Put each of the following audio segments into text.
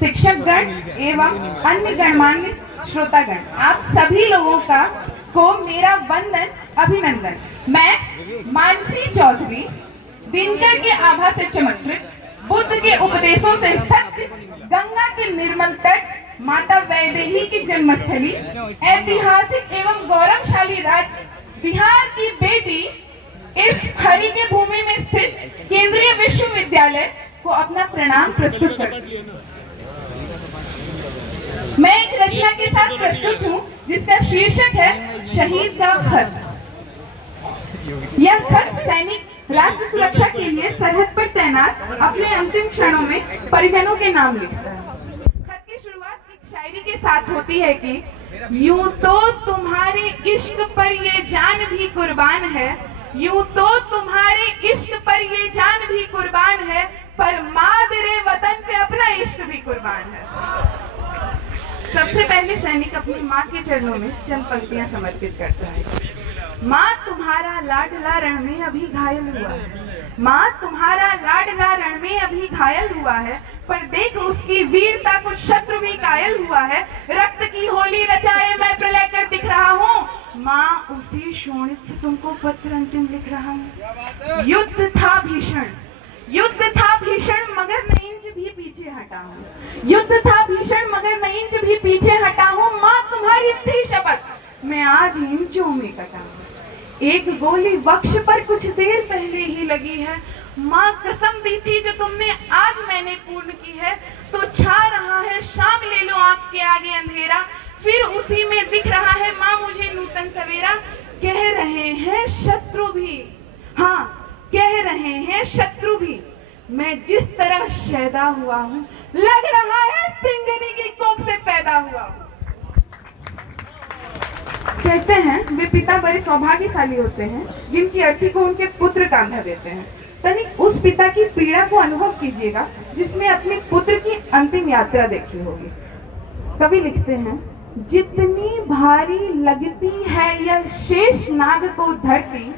शिक्षकगण एवं अन्य गणमान्य श्रोतागण, आप सभी लोगों को मेरा वंदन अभिनंदन। मैं मानसी चौधरी दिनकर के आभा से चमत्कृत, बुद्ध के उपदेशों से सत्य, गंगा के निर्मल तट, माता वैदेही की जन्मस्थली, ऐतिहासिक एवं गौरवशाली राज्य बिहार की बेटी, इस हरि के भूमि में स्थित केंद्रीय विश्वविद्यालय को अपना प्रणाम प्रस्तुत करती हूँ। मैं एक रचना के साथ प्रस्तुत हूँ जिसका शीर्षक है शहीद का खत। यह खत सैनिक राष्ट्र सुरक्षा के लिए सरहद पर तैनात अपने अंतिम क्षणों में परिजनों के नाम लिखता है। खत की शुरुआत एक शायरी के साथ होती है कि यूं तो तुम्हारे इश्क पर ये जान भी कुर्बान है, यूं तो तुम्हारे इश्क पर ये जान भी कुर्बान है, पर मादरे वतन पे अपना इश्क भी कुर्बान है। सबसे पहले सैनिक अपनी माँ के चरणों में चंद पंक्तियां समर्पित करता है। माँ तुम्हारा लाडला रण में अभी घायल हुआ है, माँ तुम्हारा लाडला रण में अभी घायल हुआ है, पर देख उसकी वीरता को शत्रु भी कायल हुआ है। रक्त की होली रचाए मैं प्रलय कर दिख रहा हूँ, माँ उसी शोणित से तुमको पत्र अंतिम लिख रहा हूँ। युद्ध था भीषण, युद्ध था भीषण मगर मैं इंच भी पीछे हटा हूँ, युद्ध था भीषण मगर मैं इंच भी पीछे हटा हूँ। माँ तुम्हारी थी शपथ मैं आज इंचों में कटा हूँ, एक गोली वक्ष पर कुछ देर पहले ही लगी है, माँ कसम दी थी जो तुमने आज मैंने पूर्ण की है। तो छा रहा है शाम ले लो आँख के आगे अंधेरा, फिर उसी में दिख रहा है माँ मुझे नूतन सवेरा। कह रहे हैं शत्रु भी, हाँ कह रहे हैं शत्रु भी, मैं जिस तरह शैदा हुआ हूँ लग रहा है सिंगनी की कोख से पैदा हुआ हूँ। कहते हैं वे पिता बड़े सौभाग्यशाली होते हैं जिनकी अर्थी को उनके पुत्र कांधा देते हैं। तनिक उस पिता की पीड़ा को अनुभव कीजिएगा जिसने अपने पुत्र की अंतिम यात्रा देखी होगी। कवि लिखते हैं, जितनी भारी लगती है यह शेष नाग को धरती,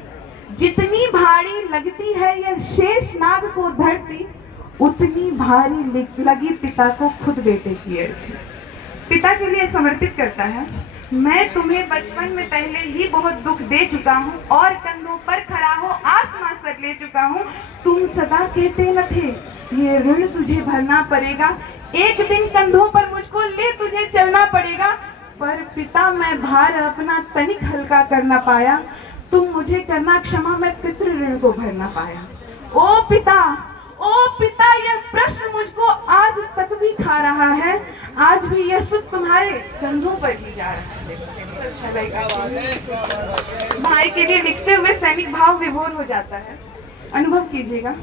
जितनी भारी लगती है यह शेष नाग को धरती, उतनी भारी लगी पिता को खुद बेटे की अर्थी। पिता के लिए समर्पित करता है, मैं तुम्हें बचपन में पहले ही बहुत दुख दे चुका हूँ और कंधों पर खड़ा हो आसमां सर ले चुका हूँ। तुम सदा कहते न थे ये ऋण तुझे भरना पड़ेगा, एक दिन कंधों पर मुझको ले तुझे चलना पड़ेगा। पर पिता मैं भार अपना तनिक हल्का कर ना पाया, तुम मुझे करना क्षमा मैं पितृ ऋण को भर ना पाया। ओ पिता यह प्रश्न मुझको आज तक भी खा रहा है, आज भी यह सुख तुम्हारे कंधों पर ही जा रहा है। भाई के लिए लिखते हुए सैनिक भाव विभोर हो जाता है। अनुभव कीजिएगा।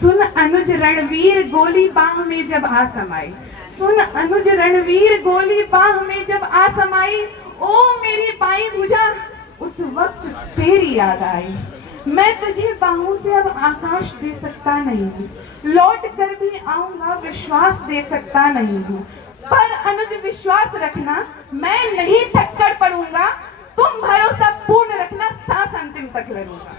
सुन अनुज रणवीर गोली बाह में जब आ समाई, सुन अनुज रणवीर गोली बाह में जब आ समाई, ओ मेरी बाई भुजा उस वक्त तेरी याद आई। मैं तुझे बाहों से अब आकाश दे सकता नहीं हूँ, लौट कर भी आऊंगा विश्वास दे सकता नहीं हूँ, पर अनुज विश्वास रखना मैं नहीं थक्कड़ पड़ूंगा, तुम भरोसा पूर्ण रखना सांस अंतिम तक लड़ूंगा।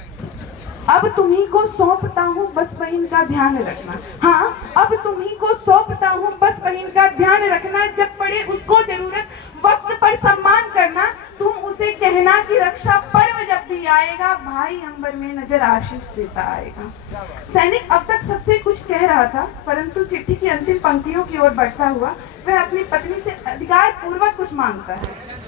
अब तुम्ही को सौंपता हूँ बस बहन का ध्यान रखना, हाँ अब तुम्ही को सौंपता हूँ बस बहन का ध्यान रखना, जब पड़े उसको जरूरत वक्त पर सम्मान करना, तुम उसे कहना कि रक्षा पर्व जब भी आएगा भाई अंबर में नजर आशीष देता आएगा। सैनिक अब तक सबसे कुछ कह रहा था, परंतु चिट्ठी की अंतिम पंक्तियों की ओर बढ़ता हुआ वह अपनी पत्नी से अधिकार पूर्वक कुछ मांगता है।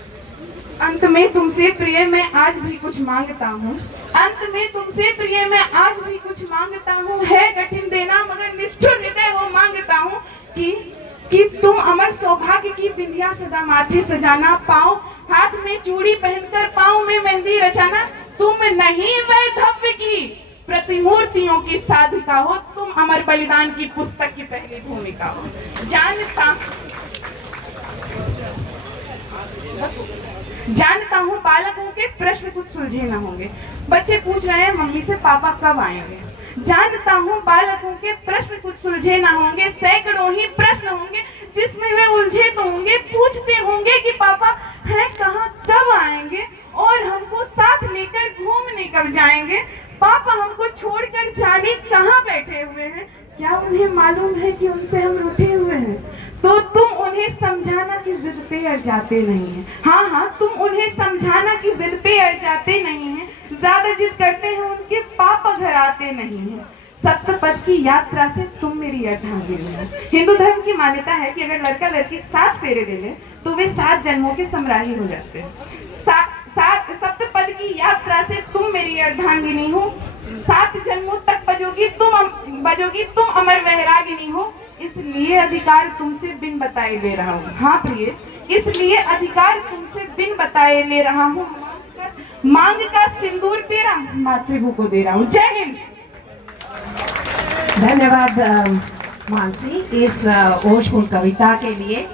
अंत में तुमसे प्रिय मैं आज भी कुछ मांगता हूँ, अंत में तुमसे प्रिय मैं आज भी कुछ मांगता हूँ, है कठिन देना मगर निष्ठुर हृदय वो मांगता हूँ कि तुम अमर सौभाग्य की बिंदिया सदा माथे सजाना, पाँव हाथ में चूड़ी पहनकर पाँव में मेहंदी रचाना, तुम नहीं वैधव्य की प्रतिमूर्तियों की साधिका हो, तुम अमर बलिदान की पुस्तक की पहली भूमिका हो। जानता हूँ बालकों के प्रश्न कुछ सुलझे न होंगे, बच्चे पूछ रहे हैं मम्मी से पापा कब आएंगे। जानता हूँ बालकों के प्रश्न कुछ सुलझे ना होंगे, सैकड़ों ही प्रश्न होंगे जिसमें वे उलझे तो होंगे, पूछते होंगे कि पापा हैं कहाँ, कब आएंगे और हमको साथ लेकर घूमने कब जाएंगे। पापा हमको छोड़कर जाने कहाँ बैठे हुए हैं, क्या उन्हें मालूम है कि उनसे हम रूठे हुए हैं। तो पे अड़ जाते नहीं हैं। हाँ हाँ, तुम उन्हें समझाना कि जिद पे अड़ जाते नहीं हैं, ज्यादा जिद करते हैं उनके पापा घर आते नहीं हैं। सप्तपद की यात्रा से तुम मेरी अर्धांगिनी हो। हिंदू धर्म की मान्यता है कि अगर लड़का लड़की 7 फेरे ले ले तो वे 7 जन्मों के समराही हो जाते हैं। सप्तपद की यात्रा से तुम मेरी अर्धांगिनी हो। 7 जन्मों तक बजोगी तुम अमर वैरागिनी हो। इसलिए अधिकार तुमसे बिन बताए ले रहा हूँ। हाँ प्रिय, इसलिए अधिकार तुमसे बिन बताए ले रहा हूँ। मांग का सिंदूर तेरा मातृभू को दे रहा हूँ। जय हिंद। धन्यवाद मानसी इस ओशपूर्ण कविता के लिए।